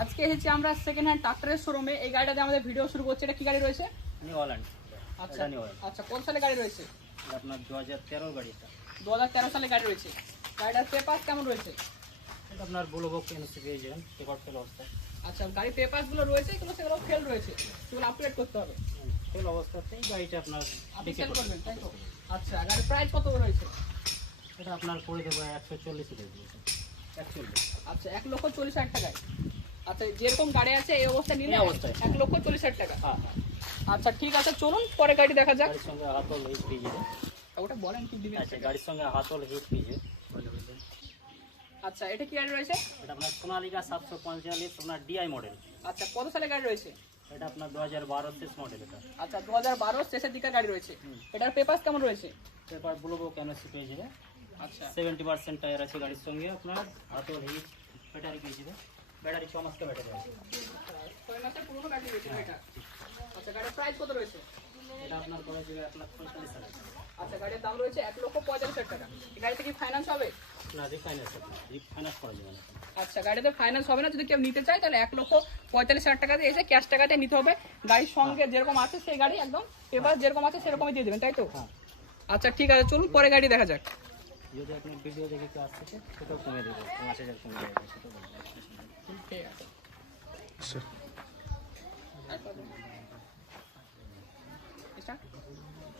আজকে এসেছি আমরা সেকেন্ড হ্যান্ড ট্রাক্টরের শোরুমে। এই গাড়িটাতে আমাদের ভিডিও শুরু করছে। এটা কি গাড়ি রয়েছে? New Holland. আচ্ছা আচ্ছা, কোন সালে গাড়ি রয়েছে? এটা আপনার 2013 গাড়ি। এটা 2013 সালে গাড়ি রয়েছে। গাড়িটার পেপার কেমন রয়েছে? এটা আপনার ব্লুবক এনওসি পেয়ে যাবেন, রেকর্ড ফেল অবস্থায়। আচ্ছা, গাড়ির পেপার গুলো রয়েছে, সেগুলো ফেল রয়েছে, সেগুলো আপডেট করতে হবে। ফেল অবস্থাতেই গাড়িটা আপনার আপনি সেল করবেন, তাই তো? আচ্ছা, গাড়ির প্রাইস কত রয়েছে? এটা আপনার করে দেবো 140 দিয়ে দিয়েছে। 140। আচ্ছা, 1,40,000 টাকায়। আচ্ছা, যেরকম গাড়ি আছে এই অবস্থায় নিলে এই অবস্থায় 1,40,000 টাকা। হ্যাঁ। আচ্ছা ঠিক আছে, চলুন পরে গাড়ি দেখা যাক। গাড়ির সঙ্গে হাতল হিট পেয়ে যাবে। ওটা বলেন কি দিবেন? আচ্ছা, গাড়ির সঙ্গে হাতল হিট পেয়ে যাবে। আচ্ছা, এটা কি গাড়ি রয়েছে? এটা আপনার সোনালিকা 745 আপনার ডিআই মডেল। আচ্ছা, কত সালে গাড়ি রয়েছে? এটা আপনার 2012 শেষ মডেল। এটা আচ্ছা, 2012 শেষের দিকে গাড়ি রয়েছে। এটার পেপার কেমন রয়েছে? এরপর ব্লুবক এনওসি পেয়ে যাবে। আচ্ছা 70% টায়ার আছে গাড়ির সঙ্গে। আপনার হাতল হিট ব্যাটারি পেয়ে যাবে। ব্যাটারি 6 মাস ব্যাটারি আছে। 6 মাসের পুরনো গাড়ি রয়েছে এটা। আচ্ছা, গাড়ির প্রাইস কত রয়েছে? এটা আপনার করে যাবে 1,45,000 টাকা। আচ্ছা, গাড়ির দাম রয়েছে 1,45,000 টাকা। এই গাড়িতে কি ফাইন্যান্স হবে? না, রিফাইন্যান্স করা যাবে না। আচ্ছা, গাড়িতে ফাইন্যান্স হবে না। যদি কেউ নিতে চায় তাহলে 1,45,000 টাকা দিয়ে এসে ক্যাশ টাকাতে নিতে হবে। গাড়ির সঙ্গে যেরকম আছে সেই গাড়ি একদম পেপার যেরকম আছে সেরকমই দিয়ে দেবেন, তাই তো? হ্যাঁ। আচ্ছা ঠিক আছে, চলুন পরে গাড়ি দেখা যাক। যদি আপনার ভিডিও দেখে কেউ আসছে সেটাও কমে দেবো, 5,000 কমে দেবো, সেটাও বলবো। ঠিক আছে।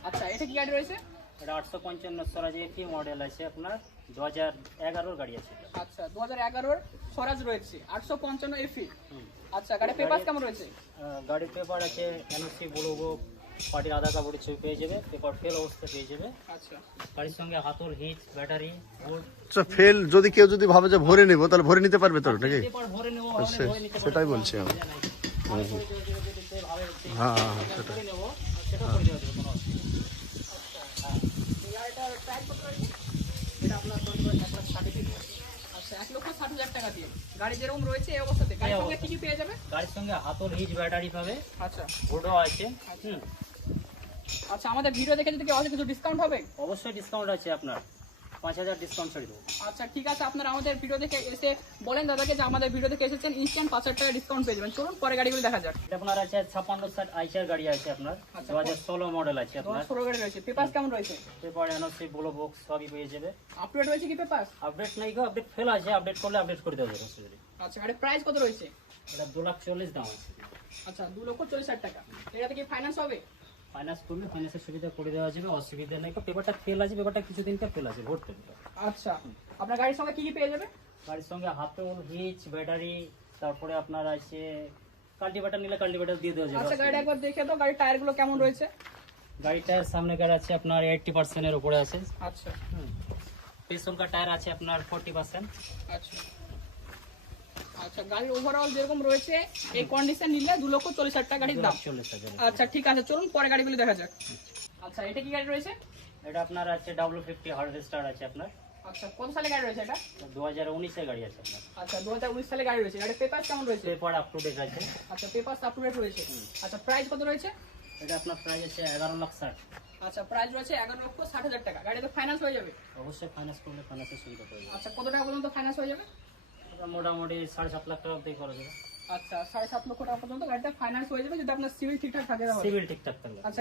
আচ্ছা, এটা কি গাড়ি রয়েছে? এটা 855 স্বরাজ এফি মডেল আছে আপনার 2011 গাড়ি আছে এটা। আচ্ছা, 2011 স্বরাজ রয়েছে, 855 এফি। হুম। আচ্ছা, গাড়ির পেপার কেমন রয়েছে? গাড়ির পেপার আছে এনওসি ব্লুবক, পার্টির আধার কাপড়ের ছবি পেয়ে যাবে, পেপার ফেল অবস্থা পেয়ে যাবে। আচ্ছা গাড়ির সঙ্গে হাতল হিট ব্যাটারি বোর্ড। আচ্ছা, ফেল যদি কেউ যদি ভাবে যে ভরে নেবো তাহলে ভরে নিতে পারবে তো নাকি? পেপার ভরে নেবো, ভাবলে ভরে নিতে পারবে। সেটাই বলছি আমি। ভাবে করে দেওয়া যাবে, যদি সে ভাবে যে হ্যাঁ পেপার ভরে নেবো, সেটাও করে দেওয়া যাবে, কোনো অসুবিধা নেই। এই গাড়িটার প্রাইস কত রয়েছে? এটা আপনার করে দেবো 1,60,000 টাকা। আচ্ছা, 1,60,000 টাকা দিয়ে গাড়ি যেরকম রয়েছে এই অবস্থাতে গাড়ির সঙ্গে কি কি পেয়ে যাবে? গাড়ির সঙ্গে হাতল হিট ব্যাটারি পাবে, আচ্ছা বোর্ডও আছে। হুম। আচ্ছা, আমাদের ভিডিও দেখে যদি কেউ আসে কিছু ডিসকাউন্ট হবে? অবশ্যই ডিসকাউন্ট আছে, আপনার 5,000 ডিসকাউন্ট ছেড়ে দেবো। আচ্ছা ঠিক আছে, আপনারা আমাদের ভিডিও দেখে এসে বলেন দাদাকে যে আমাদের ভিডিও দেখে এসেছেন, ইনস্ট্যান্ট 5,000 টাকা ডিসকাউন্ট পেয়ে যাবেন। চলুন পরে গাড়িগুলো দেখা যাক। এটা আপনার আছে 5660 আইচার গাড়ি আছে আপনার, আচ্ছা। 2016 মডেল আছে আপনার। 16 গাড়ি রয়েছে। পেপার কেমন রয়েছে? পেপার এনওসি ব্লু বক্স সবই পেয়ে যাবে। আপডেট রয়েছে কি পেপার? আপডেট নাই গো, আপডেট ফেল আছে, আপডেট করলে আপডেট করে দেওয়া যাবে, অসুবিধা নেই। আচ্ছা, গাড়ির প্রাইস কত রয়েছে? এটা 2,40,000 দাম আছে। আচ্ছা, 2,40,000 টাকা। এটাতে কি ফাইন্যান্স হবে? ফাইন্যান্স করলে ফাইন্যান্সের সুবিধা করে দেওয়া যাবে, অসুবিধা নেই। পেপারটা ফেল আছে, পেপারটা কিছুদিন ফেল আছে, ভোট দেবে। আচ্ছা, আপনার গাড়ির সঙ্গে কি কি পেয়ে যাবে? গাড়ির সঙ্গে হাতল হিচ ব্যাটারি, তারপরে আপনার আছে কাল্টিভেটার, নিলে কাল্টিভেটার দিয়ে দেওয়া যাবে। আচ্ছা, গাড়ি একবার দেখে দাও, গাড়ির টায়ার গুলো কেমন রয়েছে? গাড়িটার সামনে গাড়ি আছে আপনার 80% এর উপরে আছে। আচ্ছা পেছনকার টায়ার আছে আপনার 40%। আচ্ছা আচ্ছা, গাড়ির ওভারঅল যেরকম রয়েছে এই কন্ডিশন নিলে 2,40,000 টাকা গাড়ির দাম। 2,40,000। আচ্ছা ঠিক আছে, চলুন পরে গাড়িগুলো দেখা যাক। আচ্ছা, এটা কি গাড়ি রয়েছে? এটা আপনার আছে W50 হারভেস্টার আছে আপনার, আচ্ছা, কত সালে গাড়ি রয়েছে এটা? 2019 এর গাড়ি আছে আপনার। আচ্ছা, 2019 সালে গাড়ি রয়েছে। গাড়ির পেপার কেমন রয়েছে? পেপার আপ টু ডেট আছে। আচ্ছা, পেপার আপ টু ডেট রয়েছে। আচ্ছা, প্রাইস কত রয়েছে? এটা আপনার প্রাইস আছে 11,60,000। আচ্ছা, প্রাইস রয়েছে 11,60,000 টাকা। গাড়িতে ফাইন্যান্স হয়ে যাবে? অবশ্যই ফাইন্যান্স করলে ফাইন্যান্সের সুবিধা পাওয়া যাবে। আচ্ছা, কত টাকা পর্যন্ত ফাইন্যান্স হয়ে যাবে? এটা মোটামুটি 7.5 লাখ টাকা অবধি করা যাবে। আচ্ছা, 7.5 লক্ষ টাকা পর্যন্ত গাড়িটা ফাইন্যান্স হয়ে যাবে যদি আপনার সিভিল ঠিকঠাক থাকে তাহলে। সিভিল ঠিকঠাক থাকবে। আচ্ছা,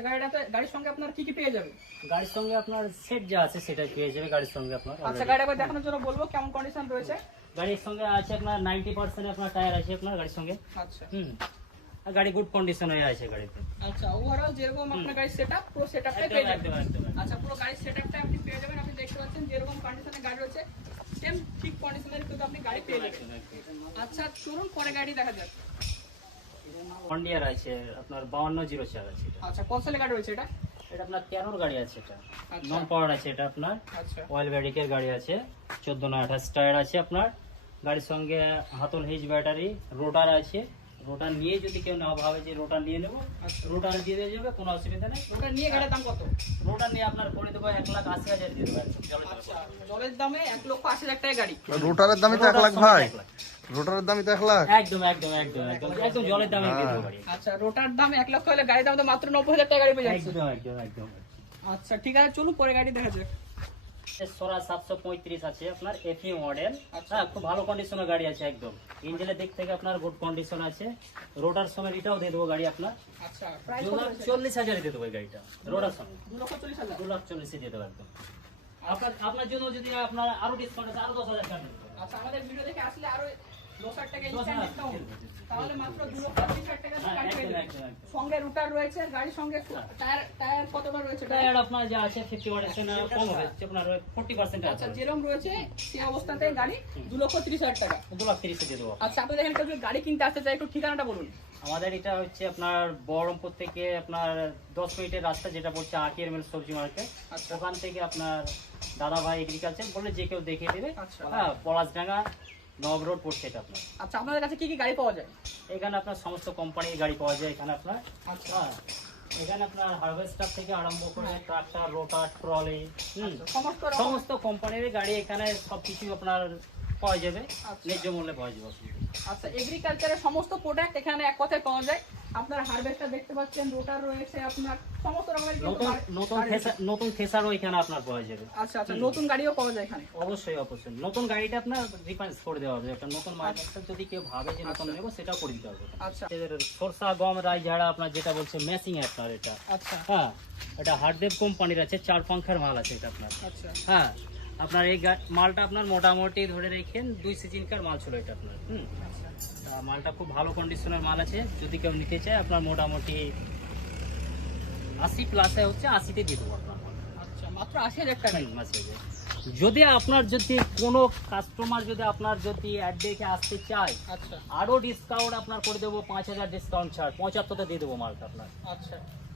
গাড়ির সঙ্গে আপনার কি কি পেয়ে যাবে? গাড়ির সঙ্গে আপনার সেট যা আছে সেটা পেয়ে যাবে গাড়ির সঙ্গে আপনার। আচ্ছা, গাড়ি একবার দেখানোর জন্য বলবো কেমন কন্ডিশন রয়েছে। গাড়ির সঙ্গে আছে আপনার 90% আপনার টায়ার আছে আপনার গাড়ির সঙ্গে। আচ্ছা আর গাড়ি গুড কন্ডিশনে আছে গাড়িতে। আচ্ছা, ওভারঅল যেরকম আপনার গাড়ির সেটআপ, পুরো সেটআপটাই একদম পেয়ে যাবেন। একদম একদম। আচ্ছা, পুরো গাড়ির সেটআপটা আপনি পেয়ে যাবেন। আপনি দেখতে পাচ্ছেন যেরকম কন্ডিশনে গাড়ি রয়েছে সেম ঠিক কন্ডিশনের কিন্তু আপনি গাড়ি পেয়ে যাবেন। আচ্ছা, চলুন পরে গাড়ি দেখা যাক। হন্ডিয়ার আছে আপনার 5204 আছে এটা। আচ্ছা, কত সালে গাড়ি রয়েছে এটা? এটা আপনার 13 গাড়ি আছে এটা। আচ্ছা। নন পাওয়ার আছে এটা আপনার। আচ্ছা অয়েল ব্যারিকের গাড়ি আছে, 14/28 টায়ার আছে আপনার। গাড়ির সঙ্গে হাতল হিচ ব্যাটারি, রোটার আছে। রোটার নিয়ে যদি কেউ না ভাবে যে রোটার নিয়ে নেবো, আচ্ছা। রোটার দিয়ে দেওয়া যাবে, কোনো অসুবিধা নেই। ওটা নিয়ে গাড়ির দাম কত? রোটার নিয়ে আপনার করে দেবো 1,80,000 দিয়ে দেবো একদম, জলের দামে। আচ্ছা, জলের দামে 1,80,000 টাকা গাড়ি। রোটারের দামই তো 1 লাখ ভাই, রোটারের দামই তো 1 লাখ। একদম একদম একদম একদম একদম জলের দামে দিয়ে দেবো গাড়ি। আচ্ছা, রোটার দাম 1 লক্ষ হলে গাড়ির দাম তো মাত্র 90,000 টাকা গাড়ি পেয়ে যাচ্ছে। একদম একদম একদম। আচ্ছা ঠিক আছে, চলুন পরে গাড়ি দেখা যাক। সোরা 735 আছে আপনার এফি মডেল। আচ্ছা। হ্যাঁ, খুব ভালো কন্ডিশনের গাড়ি আছে একদম। ইঞ্জিনের দিক থেকে আপনার গুড কন্ডিশন আছে। রোটার সময় এটাও দিয়ে দেবো গাড়ি আপনার আচ্ছা প্রাইস কত রয়েছে? 2,40,000 দিয়ে দেবো এই গাড়িটা রোটার সময় 2,40,000 2,40,000 দিয়ে দেবো একদম। আপনার জন্য যদি আপনার আরো ডিসকাউন্ট আছে আরো 10,000 টাকা দিতে হবে। আচ্ছা আমাদের ভিডিও দেখে আসলে আরো 10,000 টাকা 10,000 ইনস্ট্যান্ট ডিসকাউন্ট, তাহলে মাত্র 2,30,000 টাকা হ্যাঁ, গাড়ি পেয়ে একদম, যাবেন। একদম, একদম। সঙ্গে রুটার রয়েছে, গাড়ির সঙ্গে টায়ার কতটা রয়েছে? টায়ার আপনার যা আছে 50% কম হচ্ছে আপনার 40% আচ্ছা আছে। যেরকম রয়েছে সেই অবস্থাতে গাড়ি 2,30,000 টাকা। 2,30,000 দিয়ে দেবো। আচ্ছা আপনাদের এখানে কেউ যদি গাড়ি কিনতে আসতে চায় একটু ঠিকানাটা বলুন। আমাদের এটা হচ্ছে আপনার বহরমপুর থেকে আপনার 10 মিনিটের রাস্তা, যেটা পড়ছে RTML সবজি মার্কেট। আচ্ছা। ওখান থেকে আপনার দাদা ভাই এগ্রিকালচার বলে যে কেউ দেখিয়ে দেবে। আচ্ছা। হ্যাঁ, পলাশডাঙ্গা নব রোড পড়ছে এটা আপনার। আচ্ছা আপনাদের কাছে কি কি গাড়ি পাওয়া যায়? এখানে আপনার সমস্ত কোম্পানির গাড়ি পাওয়া যায় এখানে আপনার। আচ্ছা হ্যাঁ, এখানে আপনার হারভেস্টার থেকে আরম্ভ করে ট্রাক্টর, রোটার, ট্রলি, সমস্ত রকম। সমস্ত কোম্পানির গাড়ি এখানে সবকিছু আপনার পাওয়া যাবে, আচ্ছা। ন্যায্য মূল্যে পাওয়া যাবে। আচ্ছা এগ্রিকালচারের সমস্ত প্রোডাক্ট এখানে এক কথায় পাওয়া যায়। আপনার হারভেস্টার দেখতে পাচ্ছেন, রোটার রয়েছে, আপনার সমস্ত রকমের কিন্তু নতুন থেসারও এখানে আপনার পাওয়া যাবে। আচ্ছা আচ্ছা নতুন গাড়িও পাওয়া যায় এখানে। অবশ্যই অবশ্যই নতুন গাড়িটা আপনার রিফাইন্স করে দেওয়া হবে। একটা নতুন মার্কেট যদি কেউ ভাবে যে নতুন নেবো, সেটাও করে দিতে হবে। আচ্ছা এদের সরষা, গম, রাই, ঝাড়া আপনার যেটা বলছে মেসিং আপনার এটা। আচ্ছা হ্যাঁ, এটা হার্ডদেব কোম্পানির আছে, 4 পাঙ্খার মাল আছে এটা আপনার। আচ্ছা হ্যাঁ, আপনার এই মালটা আপনার মোটামুটি ধরে রেখেন 2 সিজনকার মাল ছিল এটা আপনার। আচ্ছা তা মালটা খুব ভালো কন্ডিশনের মাল আছে। যদি কেউ নিতে চায় আপনার মোটামুটি 80 প্লাসে হচ্ছে 80-তে দিয়ে দেবো আপনার। আচ্ছা মাত্র 80,000 টাকা। যদি আপনার যদি কোনো কাস্টমার যদি আপনার যদি অ্যাড দেখে আসতে চায়, আচ্ছা আরো ডিসকাউন্ট আপনার করে দেবো, 5,000 ডিসকাউন্ট ছাড়, 75-তে দিয়ে দেবো মালটা আপনার। আচ্ছা